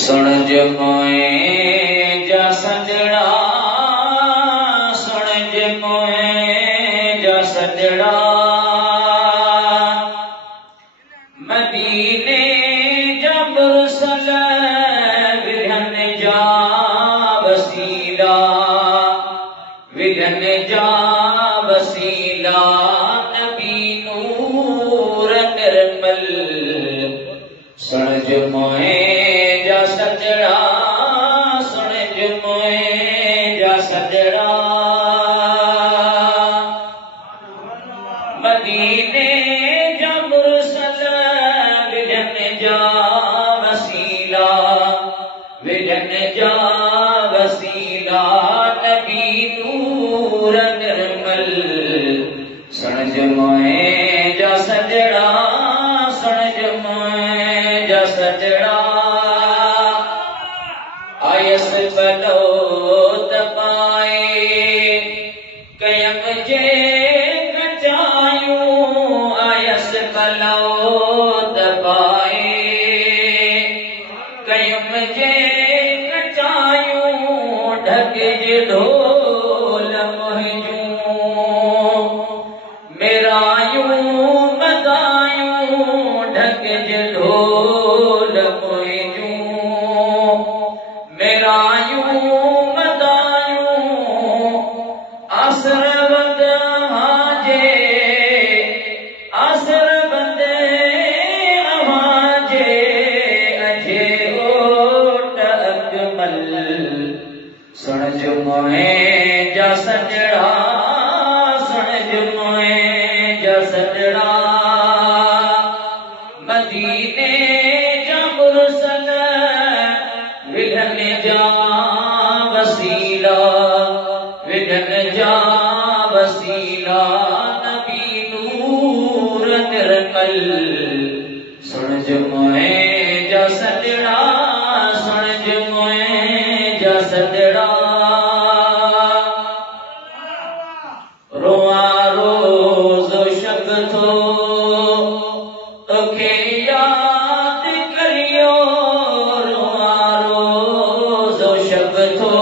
सुन जमोए जा सजड़ा, सुन जमोए जा सजड़ा, मदीने जा मुरसल विघन जा वसीला, विघन जा वसीला, नबी नूर निर्मल। सुन जमोए जा सजड़ा, सुन जमोए जा सजड़ा, मदीने जा मुरसल विघन जा वसीला, विघन जा वसीला, नबी नूर निर्मल। सुन जमोए जा सजड़ा, सुन जमोए जा सजड़ा, आयस बलोत पाए कयम जे कचायूं, आयस बलोत पाए कयम जे कचायूं, ढक जे ढोल मोहिजूं, मेरायूं मदायूं, ढक जे ढोल मोहिजूं, मेरायूं मदायूं, आसरवंद हाजे, आसरवंद हाजे, अजे ओट अकमल। सुन जमोए जा सजड़ा, सुन जमोए जा सजड़ा, मदीने जा मुरसल विघन जा वसीला, विघन जा वसीला, नबी नूर निर्मल। सुन जमोए जा सजड़ा, सुन जमोए जा सजड़ा, रोआ रोज शक थो तोखे याद करियो, रोआ रोज शक थो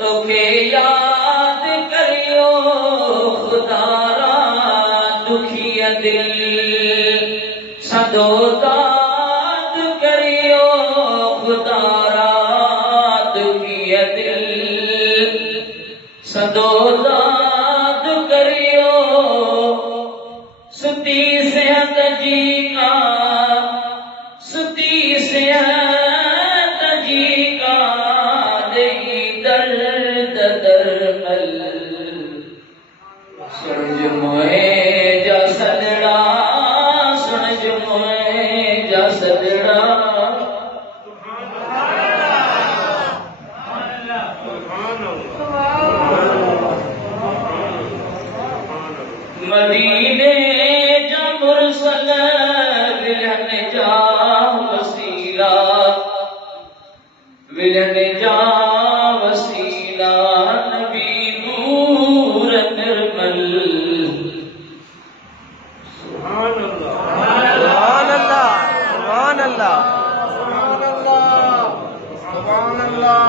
तोखे याद करियो, खुदारा दुखिया दिल सदो दाद करियो, खुदारा दुखिया दिल सदो दाद करियो, सुती सेहत जी का, सुती सेहत जी का, दही दर्द दरमल। सुन जमोए जा सजड़ा, सुन जमोए जा सजड़ा, मदीने जा मुरसल विघन जा वसीला, विघन जा वसीला, नबी नूर निर्मल। सुभान अल्लाह, सुभान अल्लाह, सुभान अल्लाह, सुभान अल्लाह,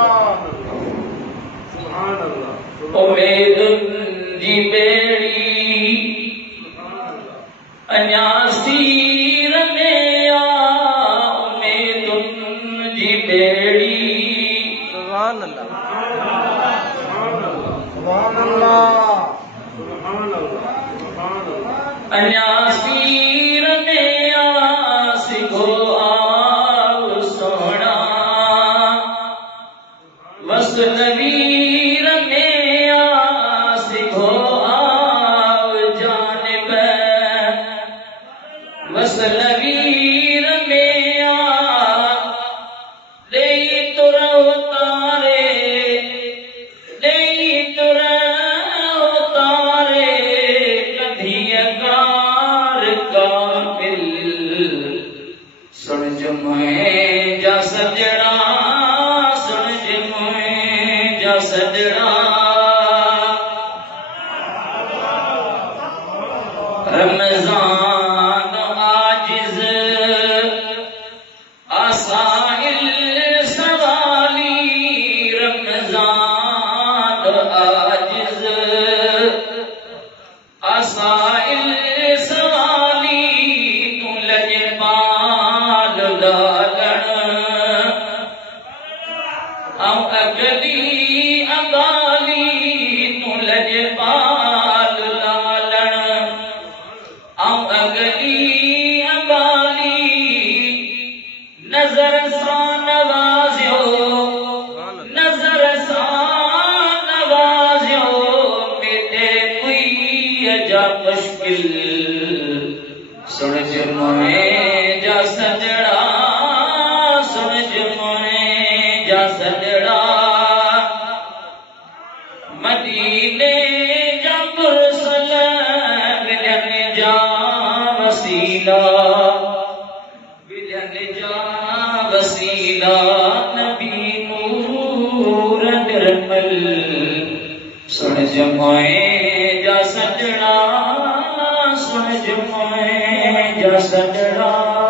सुभान अल्लाह। उम्मीद जी बेड़ी अञा सीर में आ, उम्मीदुन जी बेड़ी। सुभान अल्लाह, सुभान अल्लाह, सुभान अल्लाह, सुभान अल्लाह। अञा सीर में आ सिखो आव सोना, वसनवीर में आ सिखो आव जानिब, वसनवीर में आ देई तुर उतारे, देई तुर उतारे, कधियकार काबिल। सुन जमोए जा सजड़ा, सुन जमोए जा सजड़ा, रमजान आजिज आसा वसीला नबी नूर निर्मल सुन जमाए जा सजना सुन जमाए जा सजना